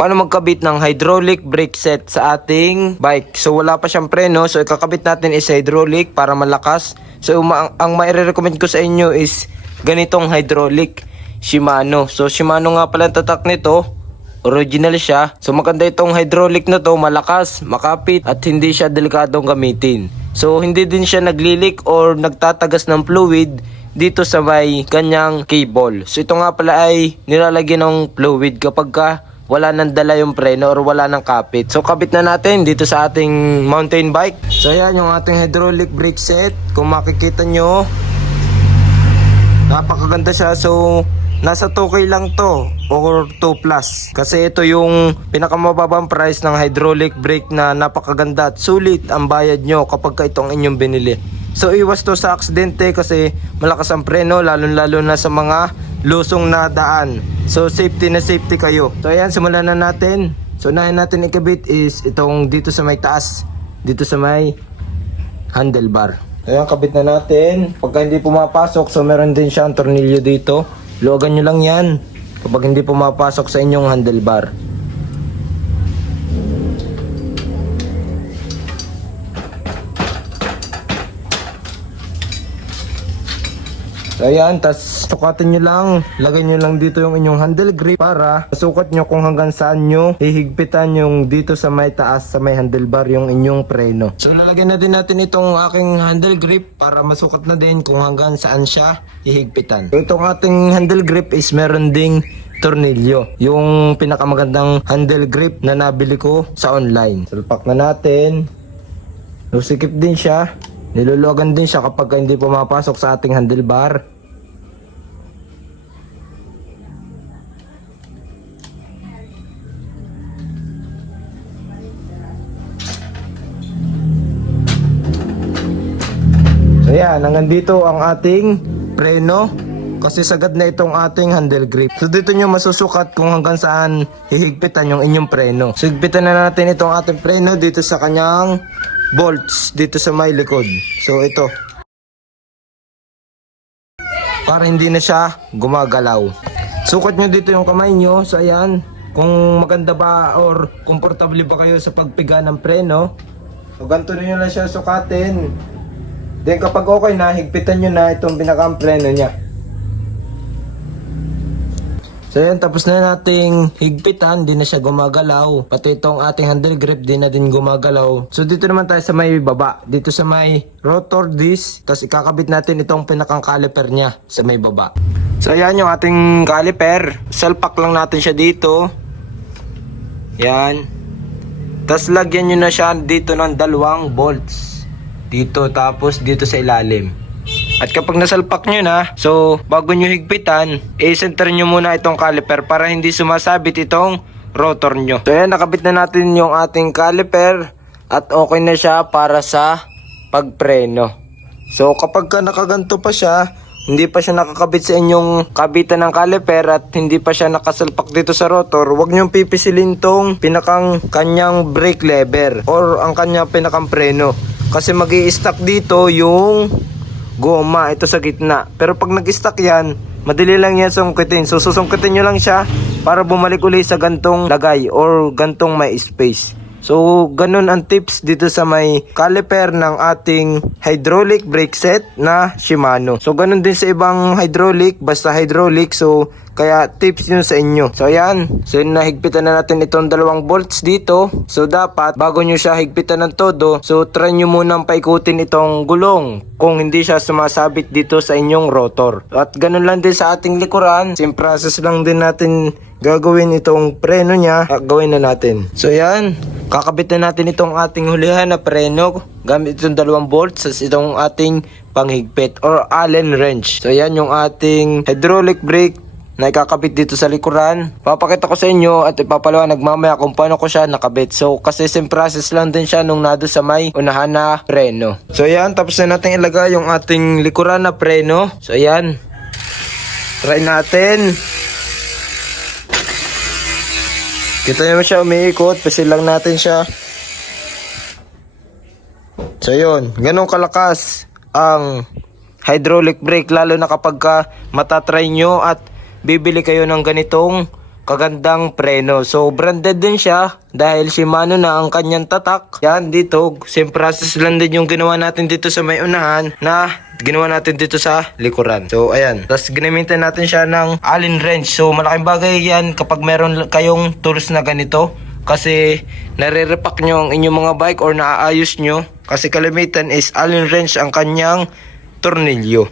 Paano magkabit ng hydraulic brake set sa ating bike? So wala pa siyang preno, so ikakabit natin is hydraulic para malakas. So ang mai-recommend ko sa inyo is ganitong hydraulic Shimano. So Shimano nga pala ang tatak nito, original siya. So maganda itong hydraulic na to, malakas, makapit at hindi siya delikadong gamitin. So hindi din siya naglilik or nagtatagas ng fluid dito sa may kanyang cable. So ito nga pala ay nilalagyan ng fluid kapag wala nang dala yung preno or wala nang kapit. So kabit na natin dito sa ating mountain bike. So ayan yung ating hydraulic brake set. Kung makikita nyo, napakaganda siya. So nasa 2K lang to or 2 plus. Kasi ito yung pinakamababang price ng hydraulic brake na napakaganda at sulit ang bayad nyo kapag itong inyong binili. So iwas to sa aksidente kasi malakas ang preno, lalo na sa mga lusong na daan. So safety na safety kayo. So ayan, simulan na natin. So unahin natin ikabit is itong dito sa may taas, dito sa may handlebar. Ayan, kabit na natin. Pagka hindi pumapasok, so meron din siyang tornilyo dito. Luwagan nyo lang yan kapag hindi pumapasok sa inyong handlebar. So ayan, tas sukatin nyo lang, lagay nyo lang dito yung inyong handle grip para sukat nyo kung hanggang saan nyo hihigpitan yung dito sa may taas, sa may handlebar yung inyong preno. So lalagyan na din natin itong aking handle grip para masukat na din kung hanggang saan siya hihigpitan. So itong ating handle grip is meron ding tornilyo, yung pinakamagandang handle grip na nabili ko sa online. Salpak na natin. Lusikip din siya. Niluluwagan din siya kapag hindi pumapasok sa ating handlebar. So yan, hanggang dito ang ating preno kasi sagad na itong ating handle grip. So dito nyo masusukat kung hanggang saan hihigpitan yung inyong preno. So higpitan na natin itong ating preno dito sa kanyang bolts dito sa may likod. So ito, para hindi na siya gumagalaw. Sukat nyo dito yung kamay nyo. So ayan, kung maganda ba or komportable ba kayo sa pagpiga ng preno. So ganito nyo lang siya sukatin. Then kapag okay na, higpitan nyo na itong pinakang preno nya. So yan, tapos na nating higpitan, di na siya gumagalaw. Pati itong ating handle grip, di na din gumagalaw. So dito naman tayo sa may baba, dito sa may rotor disc. Tapos ikakabit natin itong pinakang caliper niya sa may baba. So yan yung ating caliper. Salpak lang natin siya dito. Yan. Tapos lagyan nyo na siya dito ng 2 bolts. Dito, tapos dito sa ilalim. At kapag nasalpak nyo na, so bago nyo higpitan, i-center nyo muna itong caliper para hindi sumasabit itong rotor nyo. So yan, nakabit na natin yung ating caliper at okay na siya para sa pagpreno. So kapag nakaganto pa siya, hindi pa siya nakakabit sa inyong kabitan ng caliper at hindi pa siya nakasalpak dito sa rotor, huwag nyong pipisilin tong pinakang kanyang brake lever or ang kanyang pinakang preno. Kasi mag-i-stuck dito yung goma, ito sa gitna. Pero pag nag-stuck yan, madali lang yan sungkitin. So susungkitin nyo lang siya para bumalik ulit sa gantong lagay or gantong may space. So ganun ang tips dito sa may caliper ng ating hydraulic brake set na Shimano. So ganun din sa ibang hydraulic, basta hydraulic. So kaya tips yun sa inyo. So ayan, so nahigpitan na natin itong 2 bolts dito. So dapat bago nyo siya higpitan ng todo, so try nyo munang paikutin itong gulong kung hindi siya sumasabit dito sa inyong rotor. At ganun lang din sa ating likuran, same process lang din natin gagawin itong preno niya. Gawin na natin. So yan, kakabit na natin itong ating hulihan na preno gamit itong 2 bolts as itong ating panghigpit or Allen wrench. So yan yung ating hydraulic brake na ikakabit dito sa likuran. Papakita ko sa inyo at ipapaliwanag mamaya kung paano ko siya nakabit. So kasi same process lang din siya nung nado sa may unahan na preno. So yan, tapos na natin ilagay yung ating likuran na preno. So yan, try natin. Kita nyo siya umiikot, pasil lang natin siya. So yun, ganun kalakas ang hydraulic brake, lalo na kapag matatry nyo at bibili kayo ng ganitong kagandang preno. So branded din siya dahil Shimano na ang kanyang tatak. Yan dito, same process lang din yung ginawa natin dito sa may unahan na ginawa natin dito sa likuran. So ayan, tapos ginamitan natin siya ng Allen wrench. So malaking bagay yan kapag meron kayong tools na ganito. Kasi nare-repack nyo ang inyong mga bike or naaayos nyo. Kasi kalimitan is Allen wrench ang kanyang tornilyo.